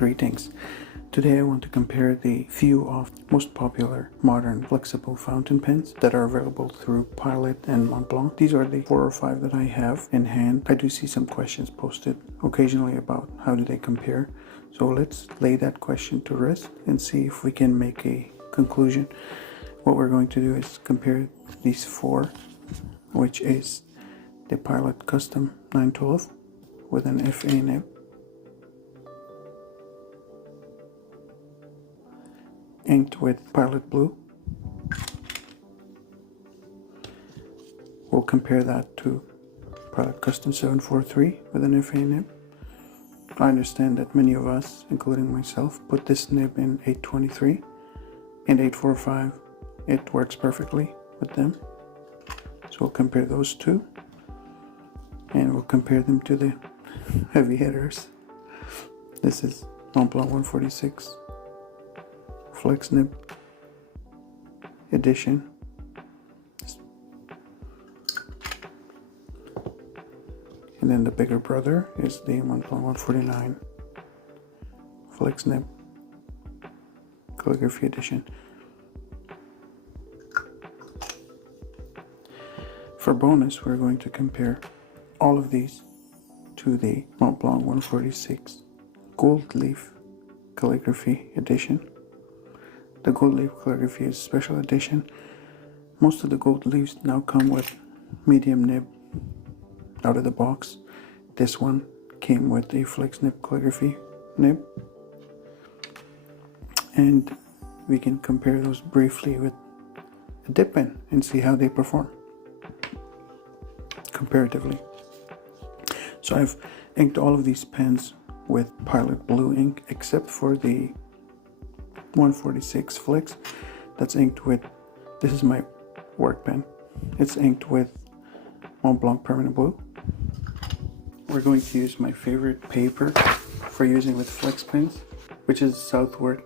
Greetings. Today I want to compare the few of most popular modern flexible fountain pens that are available through Pilot and Montblanc. These are the 4 or 5 that I have in hand. I do see some questions posted occasionally about how do they compare. So let's lay that question to rest and see if we can make a conclusion. What we're going to do is compare these 4, which is the Pilot Custom 912 with an FA nib, inked with Pilot Blue. We'll compare that to Pilot Custom 743 with an FA nib. I understand that many of us, including myself, put this nib in 823 and 845. It works perfectly with them. So we'll compare those two, and we'll compare them to the heavy hitters. This is Montblanc 146 Flex Nib edition. And then the bigger brother is the Montblanc 149 Flex Nib calligraphy edition. For bonus, we're going to compare all of these to the Montblanc 146 Gold Leaf calligraphy edition. The gold leaf calligraphy is special edition. Most of the gold leaves now come with medium nib out of the box. This one came with a flex nib calligraphy nib. And we can compare those briefly with a dip pen and see how they perform comparatively. So I've inked all of these pens with Pilot Blue ink except for the 146 Flex. That's inked with, this is my work pen. It's inked with Montblanc Permanent Blue. We're going to use my favorite paper for using with flex pens, which is Southward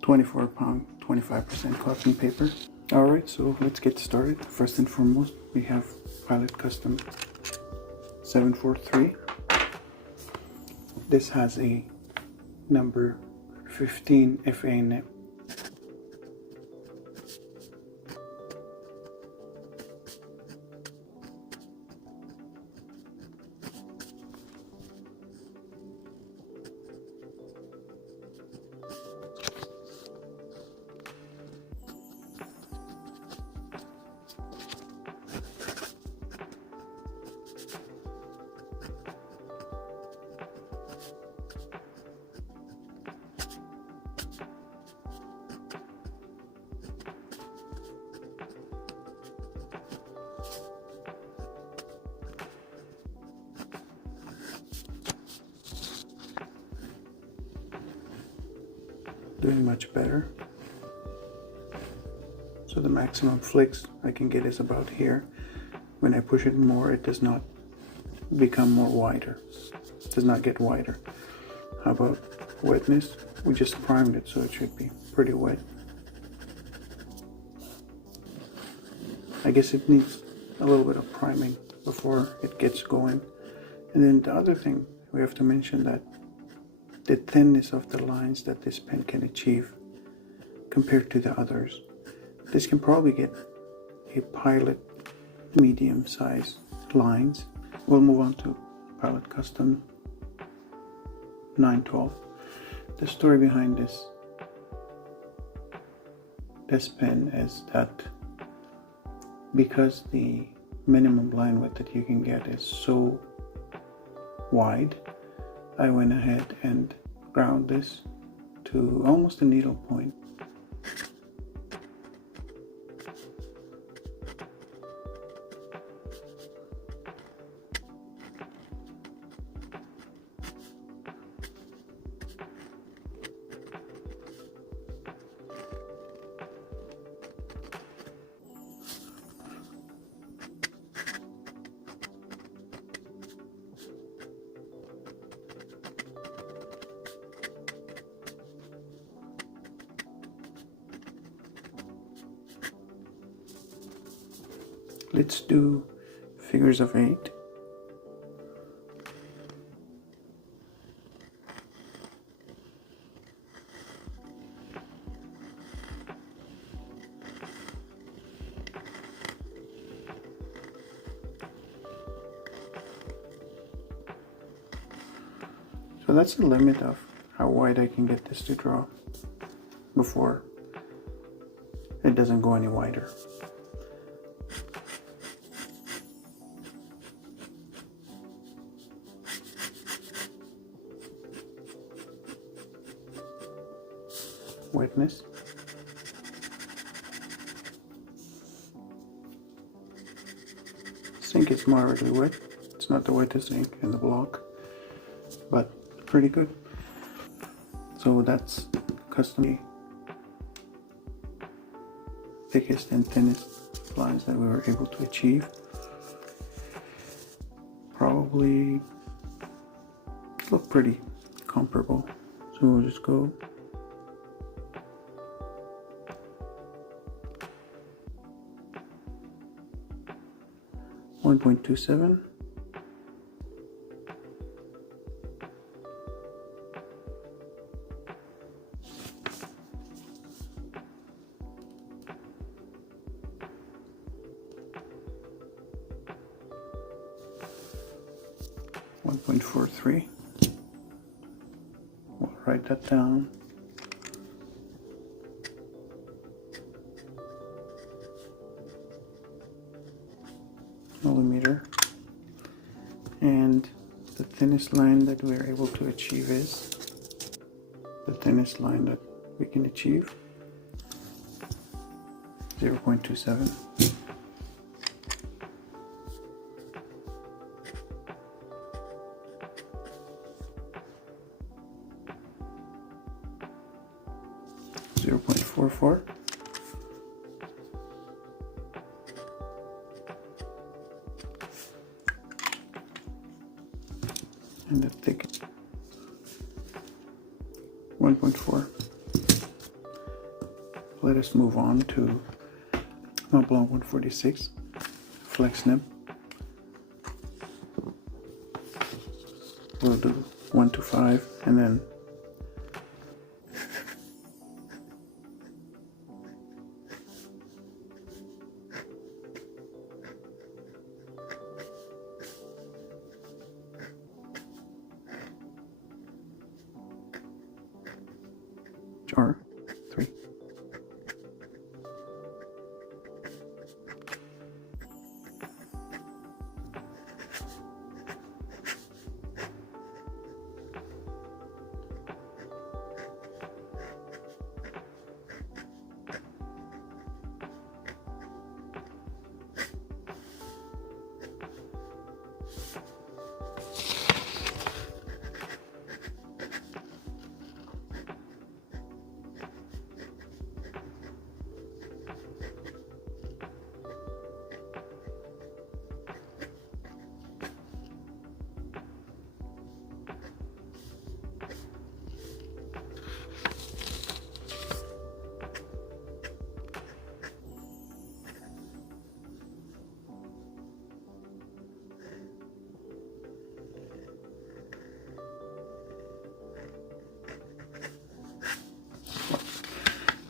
24 pound 25% cotton paper. Alright, so let's get started. First and foremost, we have Pilot Custom 743. This has a number 15 FA nib. Doing much better. So the maximum flicks I can get is about here. When I push it more, it does not become more wider. It does not get wider. How about wetness? We just primed it, so it should be pretty wet. I guess it needs a little bit of priming before it gets going. And then the other thing we have to mention that the thinness of the lines that this pen can achieve compared to the others. This can probably get a Pilot medium size lines. We'll move on to Pilot Custom 912. The story behind this pen is that because the minimum line width that you can get is so wide, I went ahead and ground this to almost a needle point. Let's do figures of 8. So that's the limit of how wide I can get this to draw before it doesn't go any wider. Wetness. This ink is moderately wet. It's not the wettest ink in the block, but pretty good. So that's custom thickest and thinnest lines that we were able to achieve. Probably look pretty comparable. So we'll just go .27. .43. We'll write that down. Millimeter. And the thinnest line that we are able to achieve is the thinnest line that we can achieve, 0.27. .44. And the thick 1.4. Let us move on to Montblanc 146 flex nib. We'll do 1 to 5 and then or 3.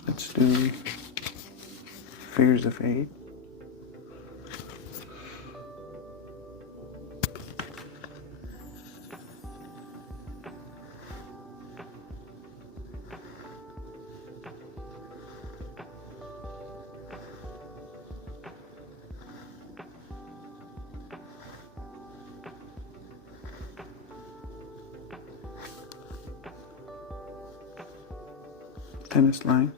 Let's do figures of 8. Tennis line.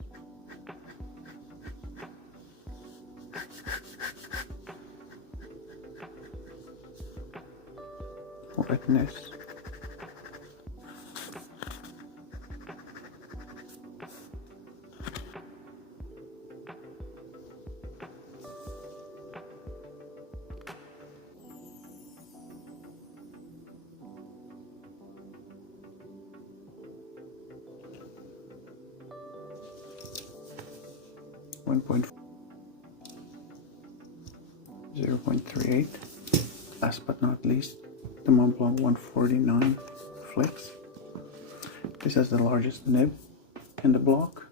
Wetness. One point 0.38. Last but not least, the Montblanc 149 Flex. This has the largest nib in the block.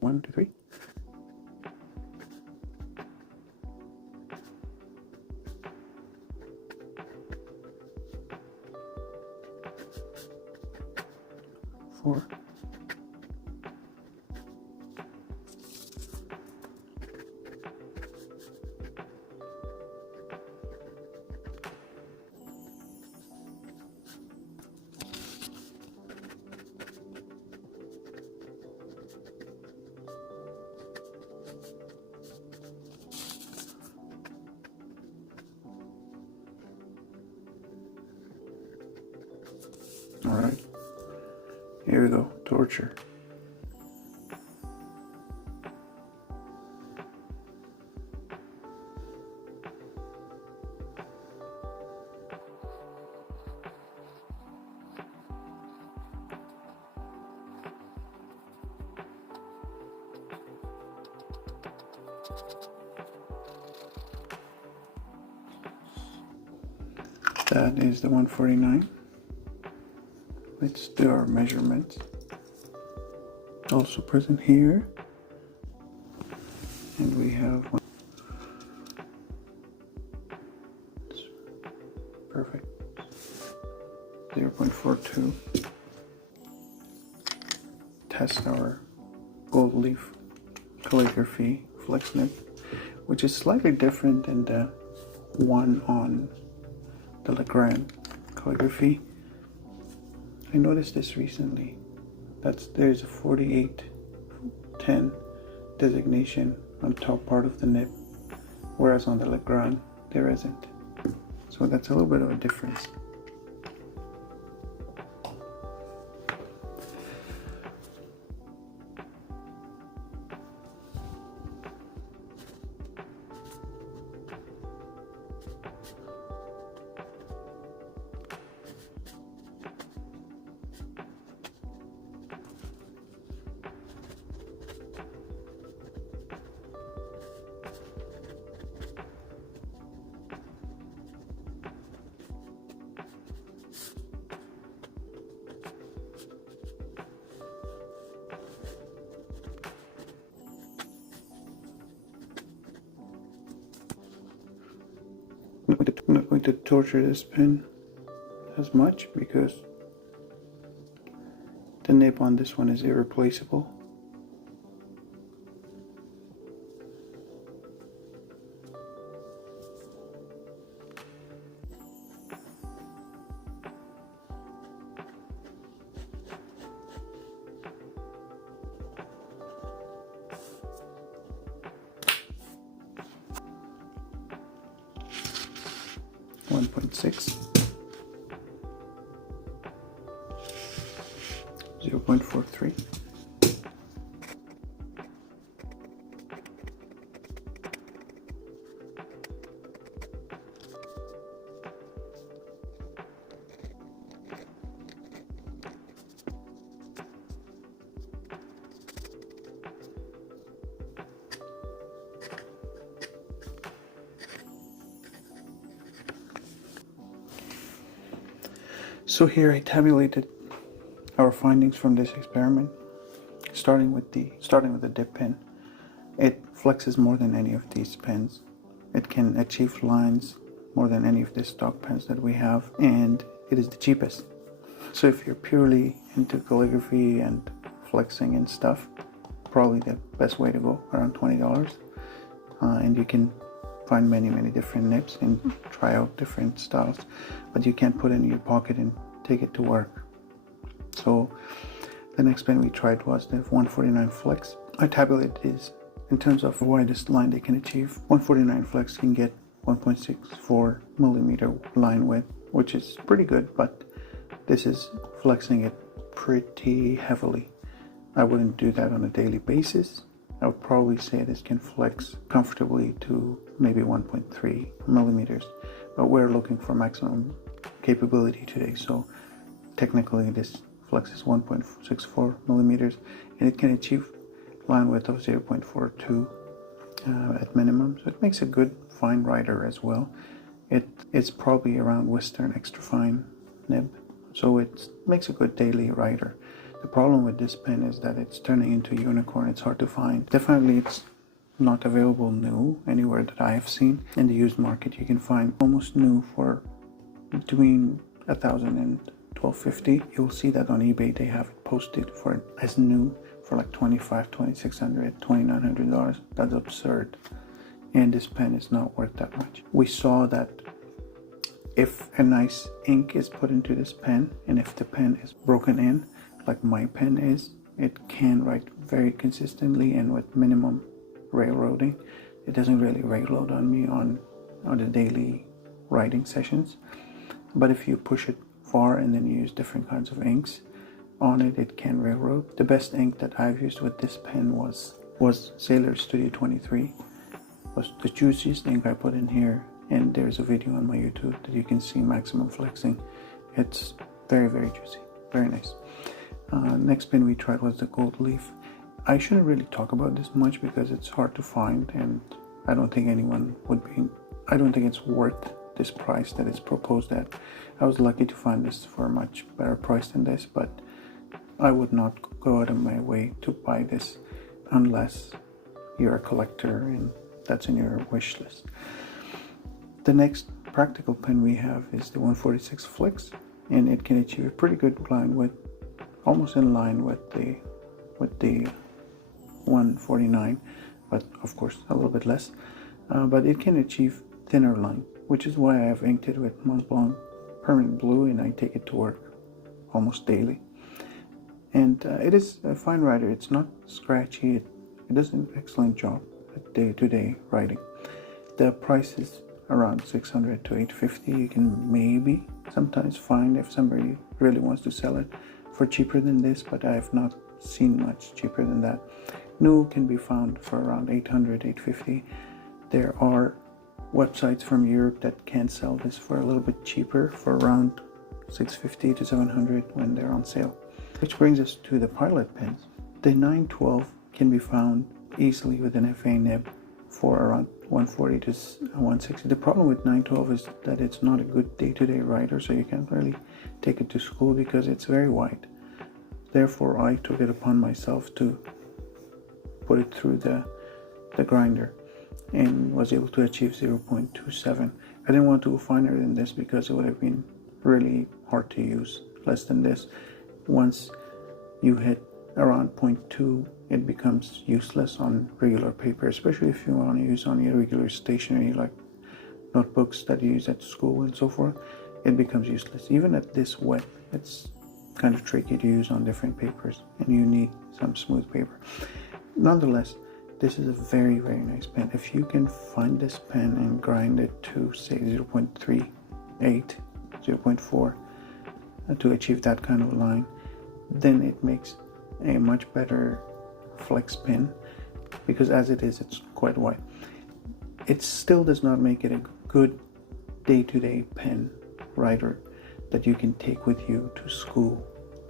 1, 2, 3. 4. All right, here we go, torture. That is the 149. Let's do our measurements. Also present here. And we have one. Perfect. 0.42. Test our gold leaf calligraphy flex nib, which is slightly different than the one on the Legrand calligraphy. I noticed this recently. There's a 4810 designation on top part of the nib, whereas on the Legrand there isn't. So that's a little bit of a difference. I'm not going to torture this pen as much because the nib on this one is irreplaceable. .6, 0.43, So here I tabulated our findings from this experiment, starting with the dip pen. It flexes more than any of these pens. It can achieve lines more than any of the stock pens that we have, and it is the cheapest. So if you're purely into calligraphy and flexing and stuff, probably the best way to go, around $20. And you can find many different nibs and try out different styles, but you can't put it in your pocket and take it to work. So the next pen we tried was the 149 Flex. I tabulated this in terms of the widest line they can achieve. 149 Flex can get 1.64 millimeter line width, which is pretty good, but this is flexing it pretty heavily. I wouldn't do that on a daily basis. I would probably say this can flex comfortably to maybe 1.3 millimeters, but we're looking for maximum capability today, so technically this flexes 1.64 millimeters, and it can achieve line width of 0.42 at minimum, so it makes a good fine writer as well. It's probably around Western extra fine nib, so it makes a good daily writer. The problem with this pen is that it's turning into a unicorn. It's hard to find. Definitely it's not available new anywhere that I have seen. In the used market you can find almost new for between $1,000 and $12.50. You'll see that on eBay they have it posted for as new for like $2,500, $2,600, $2,900. That's absurd. And this pen is not worth that much. We saw that if a nice ink is put into this pen, and if the pen is broken in, like my pen is, it can write very consistently and with minimum railroading. It doesn't really railroad on me on the daily writing sessions. But if you push it far and then you use different kinds of inks on it, it can railroad. The best ink that I've used with this pen was Sailor Studio 23. Was the juiciest ink I put in here, and there's a video on my YouTube that you can see maximum flexing. It's very, very juicy, very nice. Next pen we tried was the Gold Leaf. I shouldn't really talk about this much because it's hard to find, and I don't think anyone would be, I don't think it's worth this price that it's proposed at. I was lucky to find this for a much better price than this, but I would not go out of my way to buy this unless you're a collector and that's in your wish list. The next practical pen we have is the 146 Flex, and it can achieve a pretty good line width, almost in line with the 149, but of course a little bit less. But it can achieve thinner line, which is why I have inked it with Montblanc permanent blue, and I take it to work almost daily. And it is a fine writer. It's not scratchy. It does an excellent job at day-to-day writing. The price is around $600 to $850. You can maybe sometimes find if somebody really wants to sell it for cheaper than this, but I have not seen much cheaper than that. New can be found for around $800, $850. There are websites from Europe that can sell this for a little bit cheaper, for around $650 to $700 when they're on sale. Which brings us to the Pilot pens. The 912 can be found easily with an FA nib for around $140 to $160. The problem with 912 is that it's not a good day-to-day writer, so you can't really take it to school because it's very wide. Therefore, I took it upon myself to put it through the grinder and was able to achieve 0.27. I didn't want to go finer than this because it would have been really hard to use. Less than this. Once you hit around 0.2, it becomes useless on regular paper, especially if you want to use on your regular stationery like notebooks that you use at school and so forth. It becomes useless. Even at this wet, it's kind of tricky to use on different papers, and you need some smooth paper. Nonetheless, this is a very, very nice pen. If you can find this pen and grind it to say 0.38, 0.4 to achieve that kind of line, then it makes a much better flex pen, because as it is, it's quite wide. It still does not make it a good day-to-day pen writer that you can take with you to school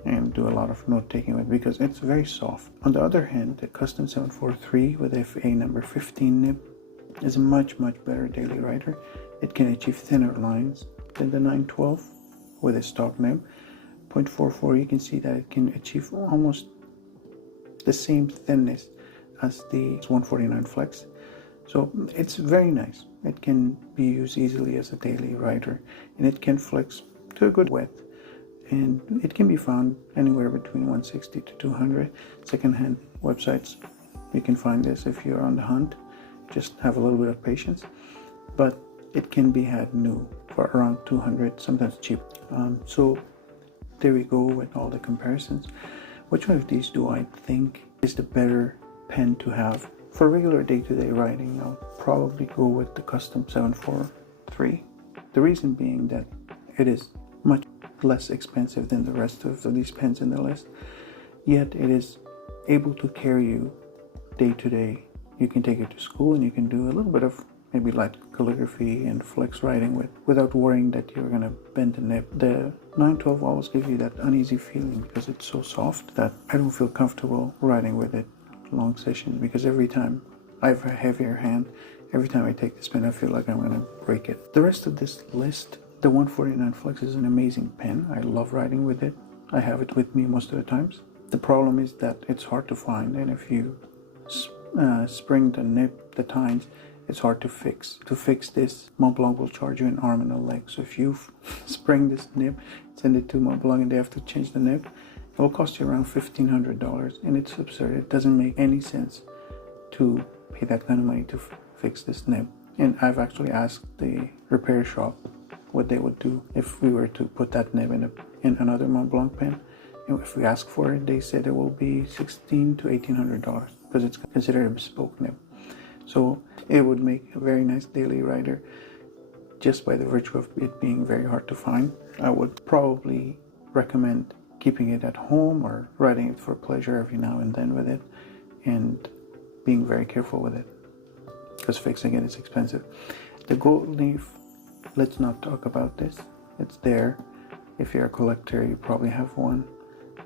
and do a lot of note taking with, because it's very soft. On the other hand, the Custom 743 with FA number 15 nib is a much better daily writer. It can achieve thinner lines than the 912 with a stock nib. 0.44, you can see that it can achieve almost the same thinness as the 149 Flex. So it's very nice. It can be used easily as a daily writer, and it can flex to a good width. And it can be found anywhere between $160 to $200. Secondhand websites, you can find this if you're on the hunt. Just have a little bit of patience. But it can be had new for around $200, sometimes cheap. So there we go with all the comparisons. Which one of these do I think is the better pen to have? For regular day-to-day writing, I'll probably go with the Custom 743. The reason being that it is much less expensive than the rest of these pens in the list, yet it is able to carry you day-to-day. You can take it to school and you can do a little bit of maybe light calligraphy and flex writing without worrying that you're going to bend the nib. The 912 always gives you that uneasy feeling because it's so soft that I don't feel comfortable writing with it long sessions, because every time I have a heavier hand, every time I take this pen I feel like I'm going to break it. The rest of this list, the 149 Flex is an amazing pen. I love writing with it. I have it with me most of the times. The problem is that it's hard to find, and if you spring the nib, the tines, it's hard to fix. To fix this, Montblanc will charge you an arm and a leg. So if you spring this nib, send it to Montblanc and they have to change the nib, it will cost you around $1,500, and it's absurd. It doesn't make any sense to pay that kind of money to fix this nib. And I've actually asked the repair shop what they would do if we were to put that nib in another Montblanc pen. And if we ask for it, they said it will be $1,600 to $1,800 because it's considered a bespoke nib. So it would make a very nice daily writer just by the virtue of it being very hard to find. I would probably recommend keeping it at home or writing it for pleasure every now and then with it, and being very careful with it because fixing it is expensive. The gold leaf, let's not talk about this. It's there. If you're a collector, you probably have one,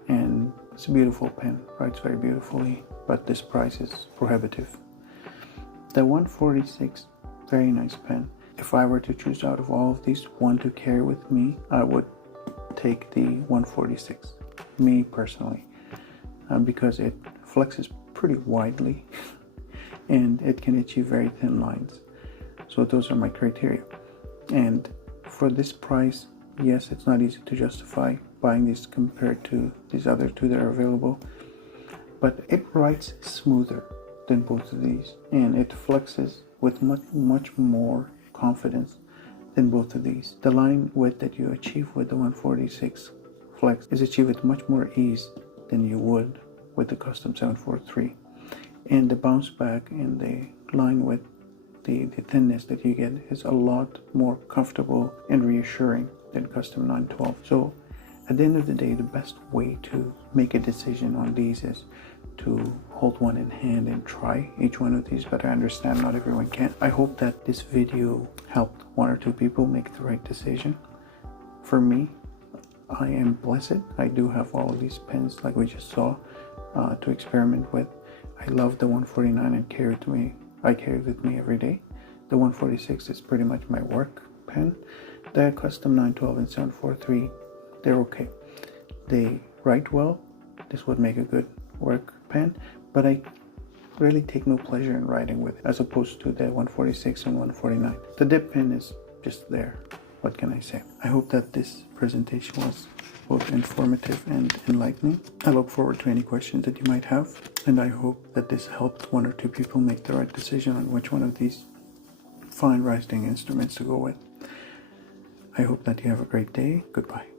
and it's a beautiful pen, writes very beautifully, but this price is prohibitive. The 146, very nice pen. If I were to choose out of all of these one to carry with me, I would take the 146, me personally, because it flexes pretty widely and it can achieve very thin lines. So those are my criteria. And for this price, yes, it's not easy to justify buying these compared to these other two that are available, but it writes smoother than both of these, and it flexes with much more confidence than both of these. The line width that you achieve with the 146 flex is achieved with much more ease than you would with the custom 743, and the bounce back and the line width, the thinness that you get is a lot more comfortable and reassuring than custom 912. So at the end of the day, the best way to make a decision on these is to hold one in hand and try each one of these, but I understand not everyone can. I hope that this video helped one or two people make the right decision. For me, I am blessed. I do have all of these pens like we just saw to experiment with. I love the 149 and I carry it with me every day. The 146 is pretty much my work pen. The custom 912 and 743, they're okay. They write well. This would make a good work pen, but I really take no pleasure in writing with it as opposed to the 146 and 149. The dip pen is just there. What can I say? I hope that this presentation was both informative and enlightening. I look forward to any questions that you might have, and I hope that this helped one or two people make the right decision on which one of these fine writing instruments to go with. I hope that you have a great day. Goodbye.